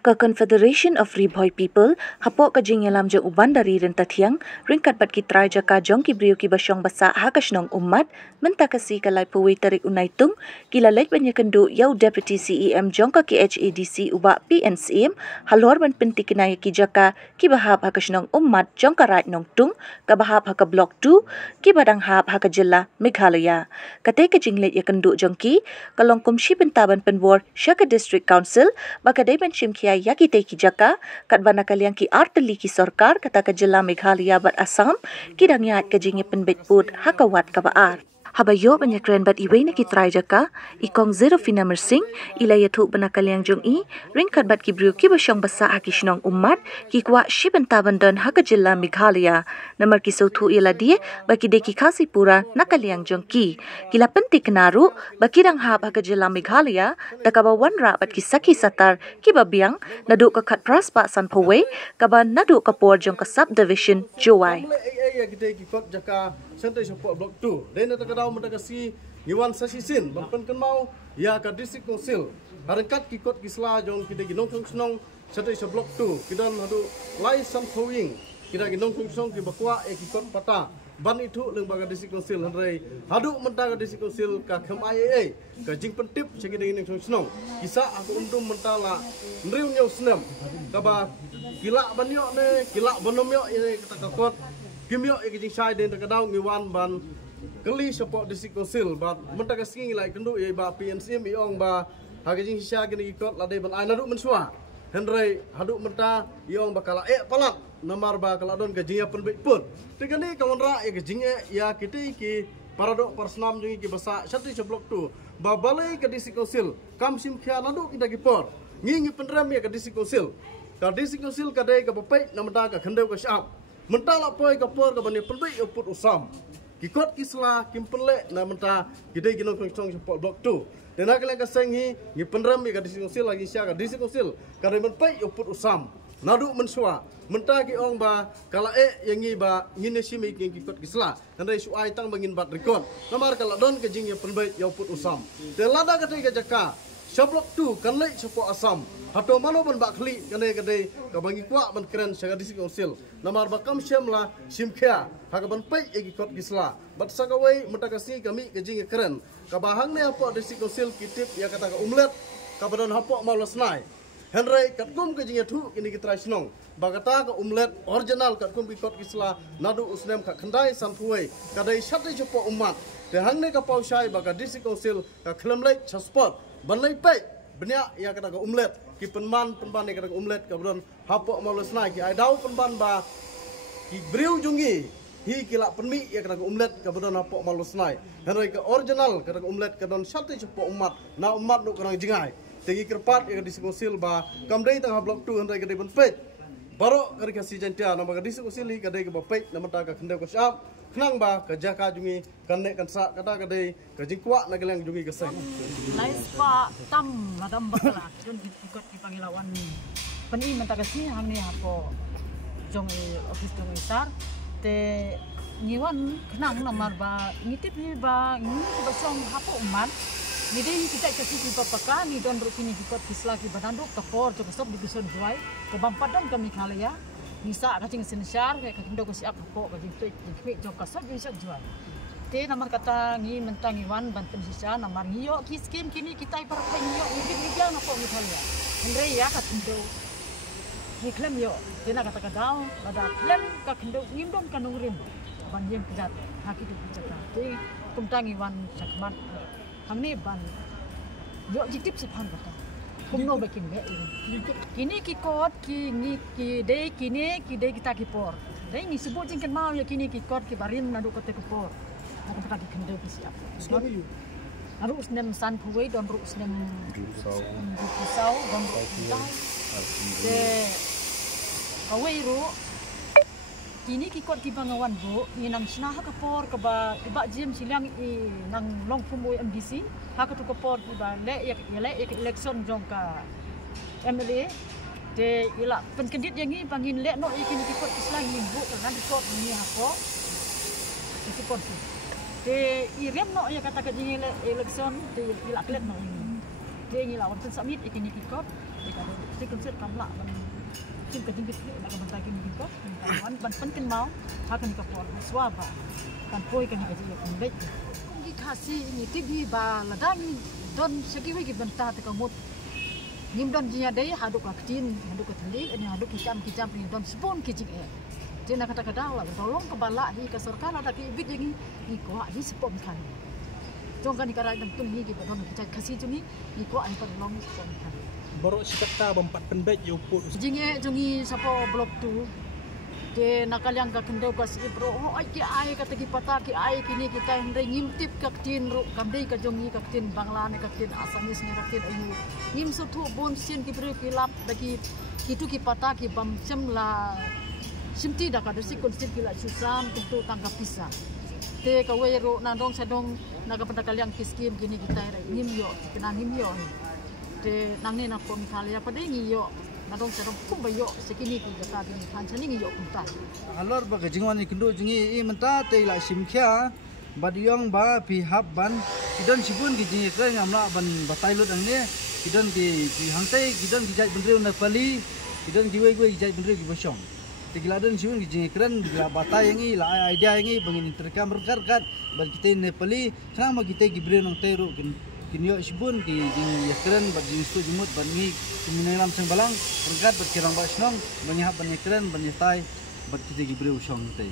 Ke Confederation of Riboy People, hapok ka jing yalam jang uban dari renta tiang, ringkat bat kitrai jaka jong ki brio ki basyong basa hakas nong umat, menta kasi kalai puwi tarik unaitung, kila lek banyak kendu yau Deputy CEM jong ka ki HADC uba PNCM, halor ban penti kinaya ki jaka, ki bahab hakas nong umat jong ka right nong tung, ka bahab haka blok 2, ki badang hab haka jela Meghalaya. Katay ka jing lek ya kendu jong ki, kalong kumshi pentaban penbor, Shaka District Council, baka day ban shim ki ya kita ki jaka kat bana kalian ki arteli ki sarkar kata ka jela Meghalaya bat Assam ki dang yat ka jinge penbet put hakawat ka baar habayo banyak kren bat iwe na ki try jaka ikong zero fina mersing ilaya thu bana kalian jong i ringkat bat ki brio ki basyong basa hakishnong umat ki kwa shibentaban dan haka jela Meghalaya namar ki sothu ila die baki de ki khasi pura na kalian jong ki kila pentik naru baki dang hab haka jela Meghalaya takaba wanra bat ki saki satar ki babiang nadu ka khat pras pa san phowe kaba nadu ka por jong ka subdivision jowai Santai support block 2. Dan kita tahu mereka si Iwan Sasisin, bahkan kan mau ya ke district council. Harengkat kikot kisla jong kita ginong song santai block 2. Kita hadu lai san towing. Kita ginong song ki bakwa kikot pata. Ban itu lembaga district council handai hadu mentah ke district council ka KMIA ka jing pentip segi dengan song kisah aku undum mentala nriu nyau senam kaba gila banyo ne gila bonomyo ini kata kakot Kimyo ikijing syai den takadaw ngiwan ban keli support district council bat mentah kasing lai kendu ye ba PNCM iong ba hagijing sya gini ikot lade ban ai nadu mensua hendrai hadu mentah iong bakala palat namar ba kala don gajing penbek put tigani kawanra ikijing ya kiti ki paradok persnam jungi ki basa satu block 2 ba balai ke district council kam sim khia nadu kita gipor ngingi penram ya ke district council ka district council kadai ka bapai namda ka khandeu ka syap mentala poi kapor ka bani penbei uput usam kikot kisla kimpenle na menta gide ginong kong support block 2 dena kala ka senghi ngi penram ka disikongsil lagi sia ka disikongsil ka remen pai uput usam nadu mensua menta ki ong ba kala yangi ba ngine simi ki kikot kisla kandai suai tang bangin bat record namar kala don ka jing penbei ya uput usam de lada ka ka jaka Block 2 kan lek support asam hato malo ban bakli kane kade ka bangi kwa ban keren saga district council namar bakam syamla simkhia ha ka ban pai egi kot gisla bat sagawai metakasi kami ke jing keren ka bahang ne apa district council kitip ya kata ka umlet ka badan hapo malos nai henry katkum ke jing thu kini kitra snong bagata ka umlet original katkum ki kot gisla nadu usnem ka khandai sampuai kadai sate support umat de hang ne ka pausai baga district council ka khlemlek chaspot banlai pai benya ya kata ka umlet ki penban ni kata ka umlet ka bron hapok malos nai ki ai dau penban ba ki briu jungi hi kila penmi ya kata ka umlet ka bron hapok malos nai henry ka original kata ka umlet ka don satu cepo umat na umat nu kana jingai tegi kerpat ya ka diskosil ba kamdai tang block 2 henry ka dei penpet baro ka kasi jantia na ka diskosil hi ka dei ka bapet na mata ka khendeu ka syap Kenang ba kerja jungi kanek kan sa kata kadai kerja kuat nak yang jungi keseng. Lain pa tam madam bakla jun ikut dipangilawan peni mentakasi hang ni hapo jong office jong isar te niwan kenang namar ba ngitip ni ba ni ba song hapo umat ni dei kita kasi di papaka ni don rukini ikut kisla ki badanduk kapor jong sok di bison juai ke bampadam kami Meghalaya Nisa kacing sensyar kayak kacing dogo siap pok kacing tuik jok kasar bisa jual. Te namar kata ngi mentang iwan banten sisa namar ngiyo kiskim kini kita ibarat ngiyo ini dia napa Meghalaya. Andre ya kacing do. Ni klem yo. Te na kata kadau ada klem kacing do ngindom kanung rim. Ban yem kejat haki tu kejat. Te kumtang iwan sakmat. Hang ni ban. Yo jitip sepang kata. Kumno bakin be kini kikot ki dei kini ki dei kita kipor dei ni sebut jingkan mau ya kini kikot ki barin nadu kote kipor aku pernah dikendel ki siap naru usnem san puwe don ru usnem pisau don ru de awai ru kini kikot ki bangawan bu nginang sinah kipor ke ba jim silang i nang long pumoi MDC hak tu kepor di balik ya election jong ka MLA de ila penkendit yang ni bangin lek no ikin kikot islang ni bu kan dikot ni hako kikot Te irem no ya kata kajing election te ilaklet no ini. Te ngilawan pun submit ikini kikop. Te kada te konsep kamla ban sim kajing bit nak bentai kini kikop. Ban penken mau hakan kapol swaba. Kan poi kan kajing kan bet. Ki kasih ini tibi ba ladan don sekiwi ki bentah te kamut. Nim don jinya dei haduk aktin haduk keteli ini haduk kicam ni don spon kicik dia nak kata-kata lah tolong kebala hi keserkan ada ki bit yang ni kuat hi spon kan jong kan ikara dan tun hi kita don kita kasih tu ni kuat hi tolong spon kan Borok sikata bempat penbet yo put. jinge jongi sapo blok tu de nakal yang ka kendau ka si bro oh ai ki ai kata ki pata ki ai kini kita hendai ngimtip ka tin ru kamdei ka jongi ka tin bangla ne ka tin asamis ne ka tin ayu ngim su thu bon sin ki bro ki lap daki kitu ki pata ki bam sem la simti dah kada si konsep kila susam tentu tangkap pisah. Te kawero nandong sadong naga pentakal yang kiskim gini kita ngimyo kena ngimyo. Te nangni na pon kali apa deh ngiyo nandong sadong kumbayo sekini kita tadi hancani ngiyo kunta. Alor baga jingwan ikindu jingi I menta te ila simkya badiyong ba pihap ban kidon sibun ki jingi kre ngamla ban batailut angne kidon ki hangtai kidon ki jai bendri na pali kidon ki wei jai bendri ki bosyong. Tigiladun siun kijing keren digila bata yang I la idea yang I bangin interkam berkat bal kita Nepali kenang ma kita gibre nang teru kinyo sibun ki jing ya keren bal jing stu jumut ban ngi kuminalam sang balang berkat berkirang ba snong banyak ban keren ban tai bal kita gibre usong tai